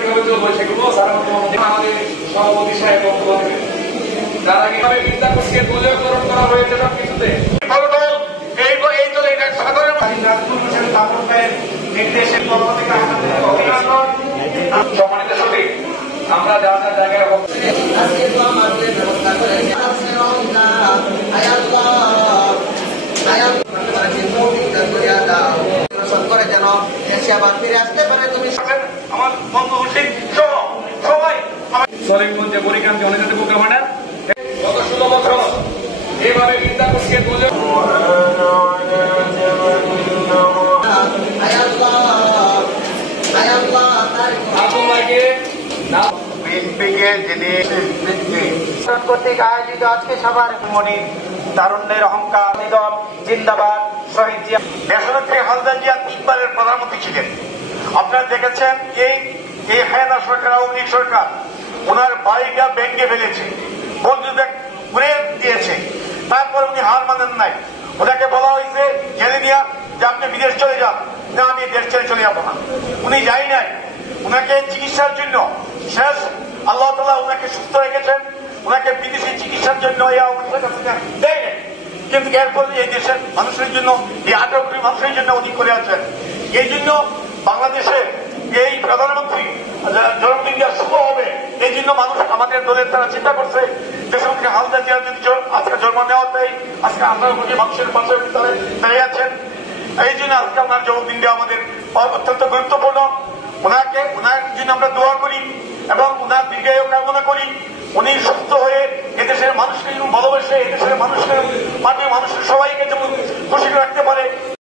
কিভাবে চলবে সেগুলো আমাদের সভাপতি সাহেব বক্তব্য দেবেন। যারা কিভাবে বিদ্যাপতিকে দলীয়করণ করা হয়েছে সব কিছুতে নির্দেশের পক্ষ থেকে অভিনন্দন। সম্মানিত সচিব, আমরা যা যা জায়গায় যেন দেশে আবার ফিরে আসতে পারে। তুমি আমার বন্ধু হুসেন সহ সবাই সলিমগঞ্জে বরিকান্তি অনেক বোকা মানে গত 16 বছর এইভাবে বিদ্যাপতিকে কর্তৃক আয়োজিত আজকে সবার মনি তারুণ্যের অহংকার নিগম জিন্দাবাদ শহীদ জিয়া। দেশনেত্রী খালেদা জিয়া 3 বারের প্রধানমন্ত্রী ছিলেন। আপনারা দেখেছেন এই হায়না সরকার, আওয়ামী লীগ সরকার ওনার বাড়িটা ভেঙে ফেলেছে, বন্ধুদের ঘুরে দিয়েছে। তারপরে উনি হার মানেন নাই। ওনাকে বলা হয়েছে জেলে নিয়ে যে আপনি বিদেশ চলে যান। না, আমি দেশ ছেড়ে চলে যাবো না। উনি যাই নাই। ওনাকে চিকিৎসার জন্য শেষ আল্লাহ তাআলা ওনাকে সুস্থ রেখেছেন। ওনাকে বিদেশি চিকিৎসার জন্য দেয় নাই। কিন্তু এরপরে এই দেশের মানুষের জন্য, এই 18 কোটি মানুষের জন্য উনি করে আছেন। এই জন্য বাংলাদেশে এই প্রধানমন্ত্রী জন্মদিনটা শুভ হবে। এই জন্য মানুষ আমাদের দলের তারা চিন্তা করছে দেশমন্ত্রী খালেদা জিয়া যদি আজকে জন্ম নেওয়াতেই আজকে 18 কোটি মানুষের পাশে দাঁড়িয়ে আছেন। এই জন্য আজকে ওনার জন্মদিনটা আমাদের অত্যন্ত গুরুত্বপূর্ণ। ওনার জন্য আমরা দোয়া করি এবং ওনার দীর্ঘায়ু কামনা করি। উনি সুস্থ হয়ে এদেশের মানুষকে ভালোবেসে এদেশের মানুষকে মাটির মানুষের সবাইকে যেমন খুশি রাখতে